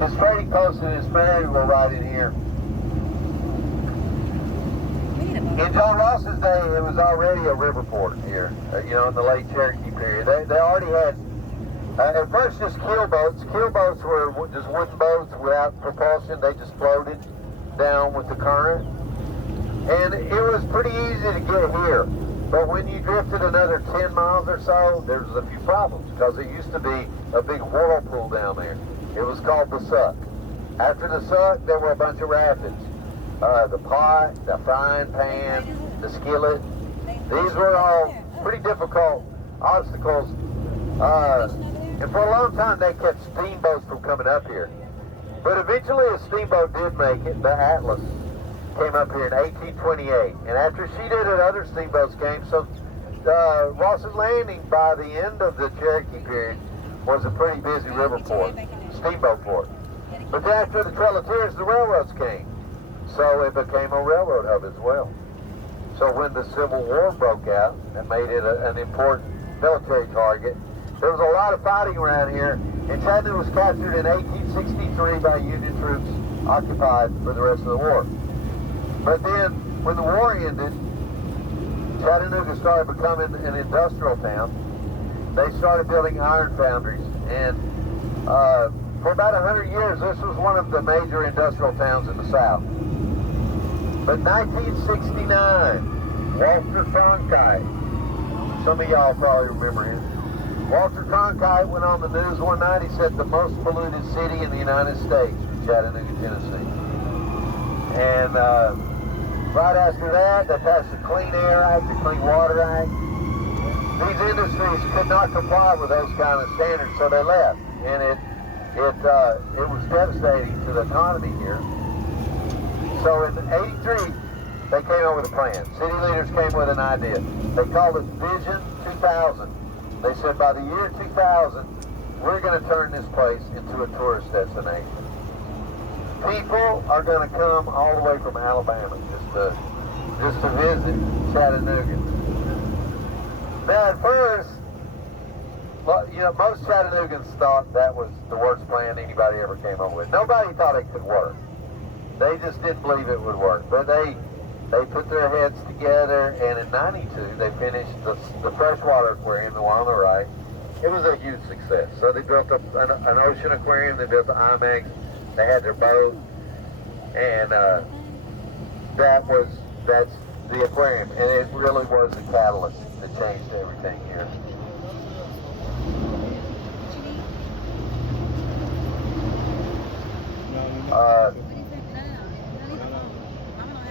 His trading post and his ferry were right in here. In John Ross's day, it was already a river port here, you know, in the late Cherokee period. They already had, at first, just keel boats. Keel boats were just wooden boats without propulsion. They just floated down with the current. And it was pretty easy to get here. But when you drifted another 10 miles or so, there was a few problems, because it used to be a big whirlpool down there. It was called the Suck. After the Suck, there were a bunch of rapids. The pot, the frying pan, the skillet. These were all pretty difficult obstacles. And for a long time, they kept steamboats from coming up here. But eventually, a steamboat did make it. The Atlas came up here in 1828. And after she did it, other steamboats came. So Ross's Landing, by the end of the Cherokee period, was a pretty busy river port, steamboat port. But then after the Trail of Tears, the railroads came. So it became a railroad hub as well. So when the Civil War broke out and made it an important military target, there was a lot of fighting around here, and Chattanooga was captured in 1863 by Union troops, occupied for the rest of the war. But then, when the war ended, Chattanooga started becoming an industrial town. They started building iron foundries, and for about 100 years, this was one of the major industrial towns in the South. But 1969, Walter Cronkite, some of y'all probably remember him. Walter Cronkite went on the news one night. He said the most polluted city in the United States was Chattanooga, Tennessee. And right after that, they passed the Clean Air Act, the Clean Water Act. These industries could not comply with those kind of standards, so they left. And it was devastating to the economy here. So in '83, they came up with a plan. City leaders came with an idea. They called it Vision 2000. They said by the year 2000, we're going to turn this place into a tourist destination. People are going to come all the way from Alabama just to visit Chattanooga. Now at first, you know, most Chattanoogans thought that was the worst plan anybody ever came up with. Nobody thought it could work. They just didn't believe it would work. But they put their heads together, and in '92 they finished the freshwater aquarium, the one on the right. It was a huge success. So they built up an ocean aquarium. They built the IMAX. They had their boat, and that's the aquarium, and it really was the catalyst that changed everything here.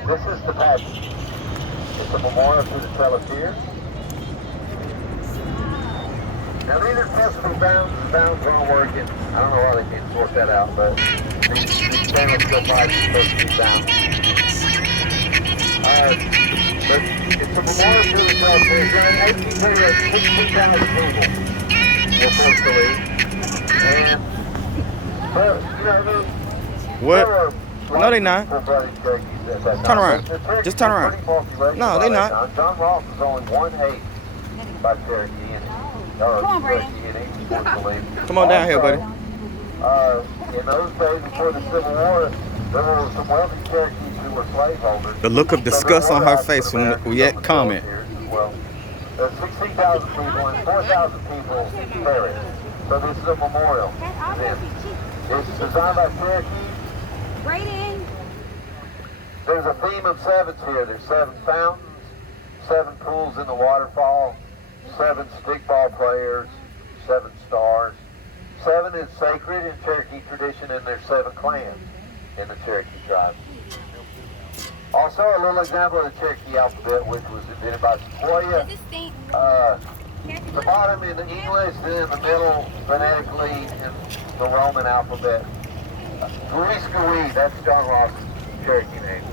This is the package. It's a memorial to the Trail of Tears. Now these are principal bounds. The bounds aren't working. I don't know why they can't sort that out, but these stainless steel pipes are supposed to be bound. But it's a memorial to the Trail of Tears. In 1800, 16,000 people were forced to leave. And, but, you know, what? No, they not. Turn around. Just turn around. No, they not. John Ross was only 1/8 by Cherokee. Come on, Brandon. Come on down here, buddy. In those days before the Civil War, there were some wealthy Cherokees who were slaveholders. The look of disgust on her face when we yet comment. Well, there's 16,000 people and 4,000 people perished. So this is a memorial to them. It's designed by Cherokee. Brayden. There's a theme of sevens here. There's 7 fountains, 7 pools in the waterfall, 7 stickball players, 7 stars. 7 is sacred in Cherokee tradition, and there's 7 clans in the Cherokee tribe. Also, a little example of the Cherokee alphabet, which was invented by Pkwy. The bottom in the English, then in the middle phonetically in the Roman alphabet. Pkwy, that's John Ross's Cherokee name.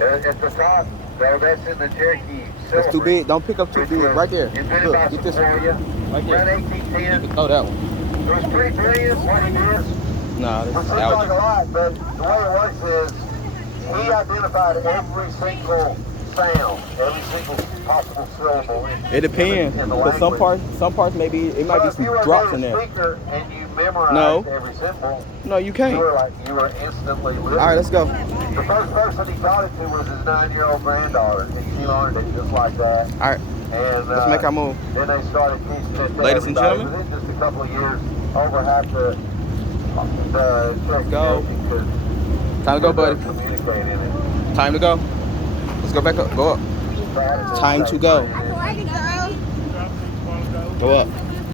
At the top, though, that's in the Cherokee silver. It's too big. Don't pick up too big. Right there. Invented by Look, get this one. Right Right there. Around 1810. You can throw that one. It was pretty brilliant what he did. Nah, this It is seems like a algae. lot, but the way it works is he identified every single sound, every single possible syllable. It depends. In the Cause some parts maybe it might be some drops in there. Speaker and you memorized No. every symbol. No, you can't. You were instantly listening. All right, let's go. The first person he taught it to was his 9-year-old granddaughter, and she learned it just like that. All right, and let's make our move. Then they started teaching it to Ladies and everybody. gentlemen. Within just a couple of years, over half the Go. Time to go, buddy. Communicate in it. Time to go. Let's go back up. Go up. Time to go. Go up.